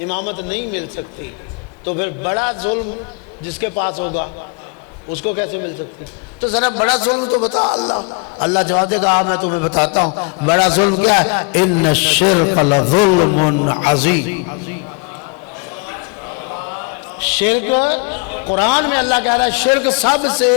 امامت نہیں مل سکتی تو پھر بڑا ظلم جس کے پاس ہوگا اس کو کیسے مل سکتی؟ تو ذرا بڑا ظلم تو بتا اللہ جواب دے گا میں تمہیں بتاتا ہوں بڑا ظلم کیا ہے۔ ان الشرک لظلم عظیم، شرک قرآن میں اللہ کہہ رہا ہے شرک سب سے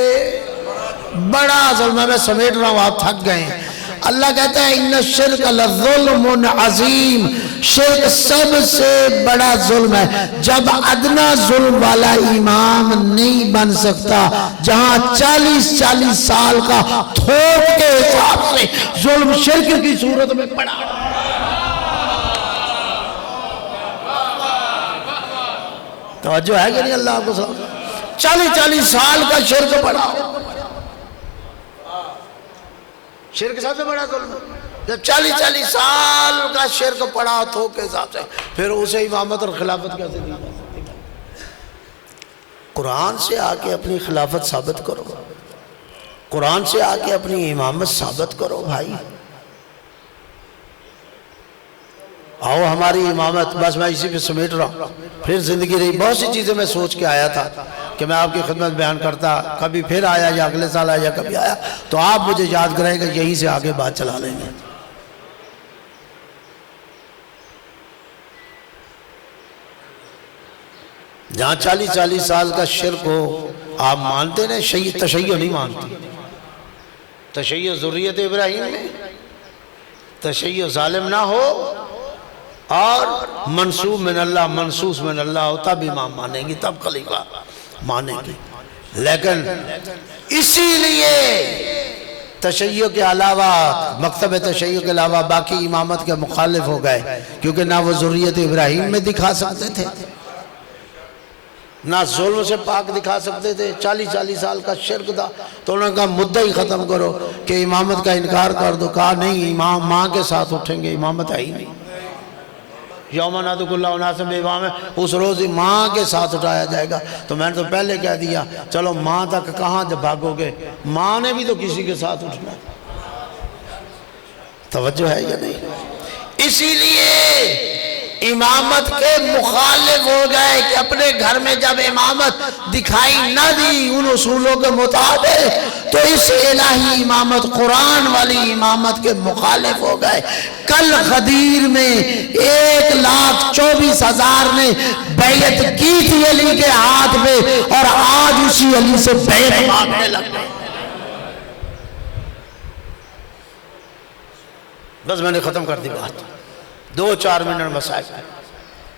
بڑا ظلم ہے۔ میں سمیٹ رہا ہوں آپ تھک گئے ہیں۔ اللہ کہتا ہے ان الشرک لظلم عظیم، شرک سب سے بڑا ظلم ہے۔ جب ادنا ظلم والا امام نہیں بن سکتا، جہاں 40 سال کا تھوک کے حساب سے ظلم شرک کی صورت میں پڑا، توجہ ہے کہ نہیں؟ اللہ آپ کو سلام 40 سال کا شرک پڑا، شرک سب سے بڑا ظلم ہے۔ جب 40 سال کا شرک پڑا تھوک کے حساب سے، پھر اسے امامت اور خلافت کیسے دی جا سکتی؟ قرآن سے آ کے اپنی خلافت ثابت کرو، قرآن سے آ کے اپنی امامت ثابت کرو بھائی۔ آؤ ہماری امامت، بس میں اسی پہ سمیٹ رہا ہوں۔ پھر زندگی رہی، بہت سی چیزیں میں سوچ کے آیا تھا کہ میں آپ کی خدمت بیان کرتا، کبھی پھر آیا یا اگلے سال آیا یا کبھی آیا تو آپ مجھے یاد کریں کہ یہیں سے آگے بات چلا لیں گے۔ جہاں 40 سال کا شرک ہو، آپ مانتے ہیں تشیع نہیں مانتے، تشیع ذریت ابراہیم میں تشیع ظالم نہ ہو اور منصوب من اللہ منصوص من اللہ ہو، تب امام مانیں گی، تب خلیفہ مانیں گی۔ لیکن اسی لیے تشیع کے علاوہ، مکتب تشیع کے علاوہ باقی امامت کے مخالف ہو گئے، کیونکہ نہ وہ ذریت ابراہیم میں دکھا سکتے تھے، نہ ظلم سے پاک دکھا سکتے تھے۔ 40 سال کا شرک تھا تو انہوں نے کہا مدعا ہی ختم کرو کہ امامت کا انکار کر دو۔ کہا نہیں، امام ماں کے ساتھ اٹھیں گے، امامت ہے ہی نہیں۔ یوم ندعو کل اناس بامامہم، اس روز ماں کے ساتھ اٹھایا جائے گا۔ تو میں نے تو پہلے کہہ دیا چلو ماں تک کہاں جب بھاگو گے، ماں نے بھی تو کسی کے ساتھ اٹھنا ہے۔ توجہ ہے یا نہیں؟ اسی لیے امامت کے مخالف ہو گئے کہ اپنے گھر میں جب امامت دکھائی نہ دی ان اصولوں کے مطابق تو اس الہی امامت، قرآن والی امامت کے مخالف ہو گئے۔ کل غدیر میں 1,24,000 نے بیعت کی تھی علی کے ہاتھ میں، اور آج اسی علی سے بیعت مانگنے لگ گئے۔ بس میں نے ختم کر دی بات، 2-4 منٹ مسائل،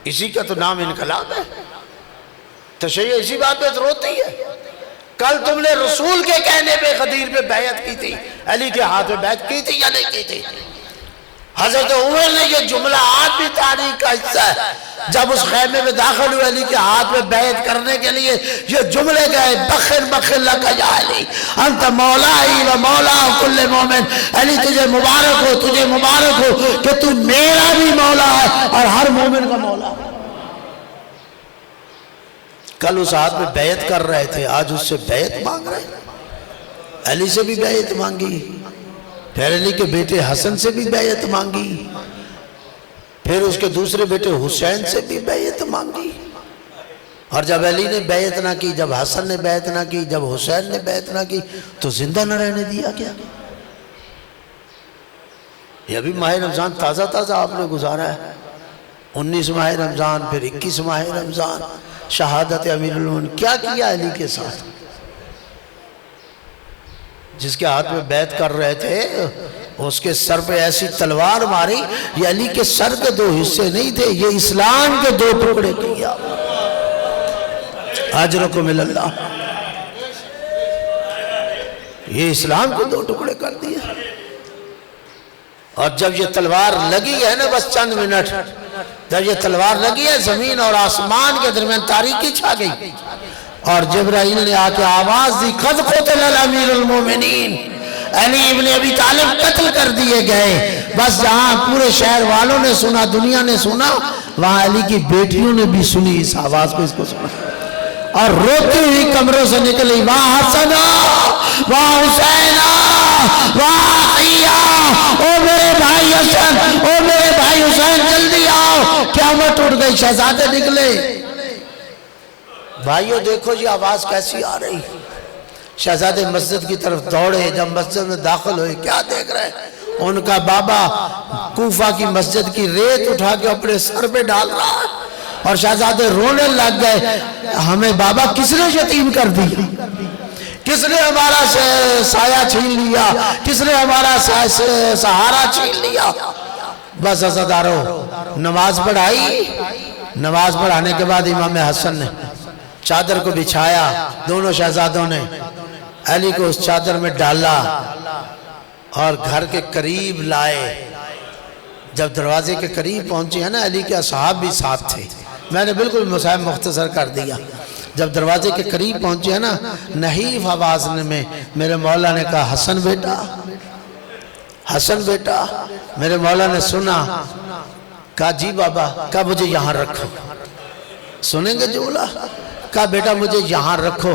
اسی کا تو نام انقلاب ہے۔ تشیع اسی بات پہ روتی ہے۔ کل تم نے رسول کے کہنے پہ غدیر پہ بیعت کی تھی، علی کے ہاتھ میں بیعت کی تھی یا نہیں کی تھی؟ حضرت عمر نے یہ جملہ آج بھی تاریخ کا حصہ ہے، جب اس خیمے میں داخل ہوئے علی کے ہاتھ میں بیعت کرنے کے لیے یہ جملے گئے، بخن بخن لک یا علی انت مولائی و مولا کل مومن، علی تجھے مبارک ہو، تجھے مبارک ہو کہ تو میرا بھی مولا ہے اور ہر مومن کا مولا ہے۔ کل اس ہاتھ میں بیعت کر رہے تھے، آج اس سے بیعت مانگ رہے ہیں۔ علی سے بھی بیعت مانگی، پھر علی کے بیٹے حسن سے بھی بیعت مانگی، پھر اس کے دوسرے بیٹے حسین سے بھی بیعت مانگی، اور جب علی نے بیعت نہ کی، جب حسن نے بیعت نہ کی، جب حسین نے بیعت نہ کی تو زندہ نہ رہنے دیا کیا؟ یہ ابھی ماہ رمضان تازہ آپ نے گزارا ہے، 19 ماہ رمضان، پھر 21 ماہ رمضان، شہادت امیر المومنین۔ کیا کیا علی کے ساتھ؟ جس کے ہاتھ میں بیعت کر رہے تھے اس کے سر پہ ایسی تلوار ماری، یہ علی کے سر کے 2 حصے نہیں تھے، یہ اسلام کے 2 ٹکڑے کیا۔ اجرکم الی اللہ، یہ اسلام کے 2 ٹکڑے کر دیے۔ اور جب یہ تلوار لگی ہے نا، بس چند منٹ، جب یہ تلوار لگی ہے زمین اور آسمان کے درمیان تاریکی چھا گئی، اور جبرائیل نے آ کے آواز دی قد قتل الامیر المومنین، علی ابن ابی طالب قتل کر دیے گئے۔ بس جہاں پورے شہر والوں نے سنا، دنیا نے سنا، وہاں علی کی بیٹیوں نے بھی سنی اس آواز کو، اس کو سنا، اور روتی ہوئی کمروں سے نکلی، وہاں حسنا وہاں حسینا وہاں عیہ، او میرے بھائی حسن، او میرے بھائی حسین جلدی آؤ، کیا قیامت اٹھ گئی، شہزادے نکلے۔ بھائیو دیکھو جی آواز کیسی آ رہی، شہزادے مسجد کی طرف دوڑے، جب مسجد میں داخل ہوئے کیا دیکھ رہے ہیں؟ ان کا بابا کوفہ کی مسجد کی ریت اٹھا کے اپنے سر پہ ڈال رہا ہے، اور شہزادے رونے لگ گئے، ہمیں بابا کس نے یتیم کر دیا، کس نے ہمارا سایہ چھین لیا، کس نے ہمارا سہارا چھین لیا۔ بس عزادارو نماز پڑھائی، نماز پڑھانے کے بعد امام حسن نے چادر کو بچھایا، دونوں شہزادوں نے علی کو اس چادر میں ڈالا اور گھر کے قریب لائے۔ جب دروازے کے قریب پہنچے ہیں نا، علی کے اصحاب بھی ساتھ تھے، میں نے بالکل مصاحب مختصر کر دیا۔ جب دروازے کے قریب پہنچے ہیں نا، نحیف آواز میں میرے مولا نے کہا حسن بیٹا، حسن بیٹا۔ میرے مولا نے سنا، کہا جی بابا، کہا مجھے یہاں رکھو۔ سنیں گے جملہ؟ کہا بیٹا مجھے یہاں رکھو،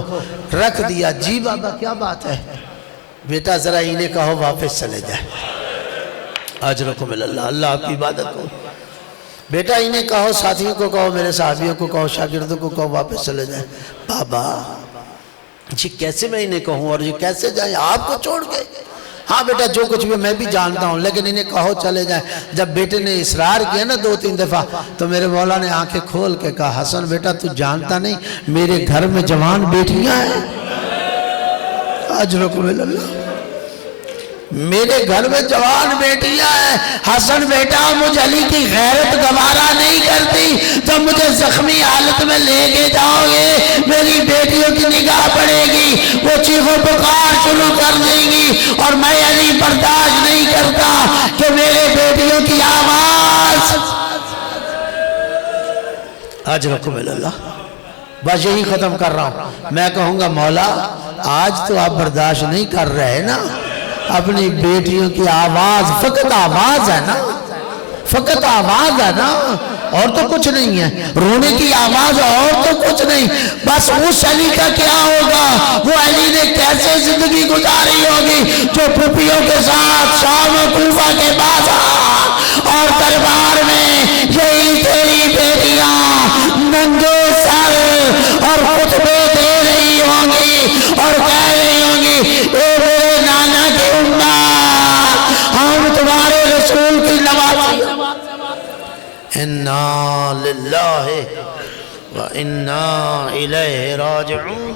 رکھ دیا۔ جی بابا کیا بات ہے؟ بیٹا ذرا انہیں کہو واپس چلے جائے، اجرکم اللہ، اللہ آپ کی عبادت کو۔ بیٹا انہیں کہو، ساتھیوں کو کہو، میرے صحابیوں کو کہو، شاگردوں کو کہو واپس چلے جائیں۔ بابا جی کیسے میں انہیں کہوں، اور یہ کیسے جائیں آپ کو چھوڑ کے؟ ہاں بیٹا جو کچھ بھی میں بھی جانتا ہوں، لیکن انہیں کہو چلے جائیں۔ جب بیٹے نے اصرار کیا نا 2-3 دفعہ، تو میرے مولا نے آنکھیں کھول کے کہا حسن بیٹا تو جانتا نہیں میرے گھر میں جوان بیٹیاں ہیں، اجرکم اللہ، میرے گھر میں جوان بیٹیاں ہیں۔ حسن بیٹا مجھ علی کی غیرت گوارا نہیں کرتی، جب مجھے زخمی حالت میں لے کے جاؤ گے میری بیٹیوں کی نگاہ پڑے گی، وہ چیخ و پکار شروع کر دیں گی، اور میں علی برداشت نہیں کرتا کہ میرے بیٹیوں کی آواز۔ اجرکم اللہ، بس یہی ختم کر رہا ہوں۔ میں کہوں گا مولا آج تو آپ برداشت نہیں کر رہے نا، اپنی بیٹیوں کی آواز، فقط آواز ہے نا، فقط آواز ہے نا، اور تو کچھ نہیں ہے، رونے کی آواز اور تو کچھ نہیں۔ بس اس علی کا کیا ہوگا، وہ علی نے کیسے زندگی گزاری ہوگی جو پھوپھیوں کے ساتھ شام و کوفہ کے بازار اور دربار میں یہی تیری بیٹیاں ننگے سر اور خطبے دے رہی ہوں گی اور کہہ رہی ہوں گی اے میرے نانا کی امت، ہم تمہارے رسول کی نواسی۔ اِنَّا لِلَّهِ وَإِنَّا إِلَيْهِ رَاجِعُونَ۔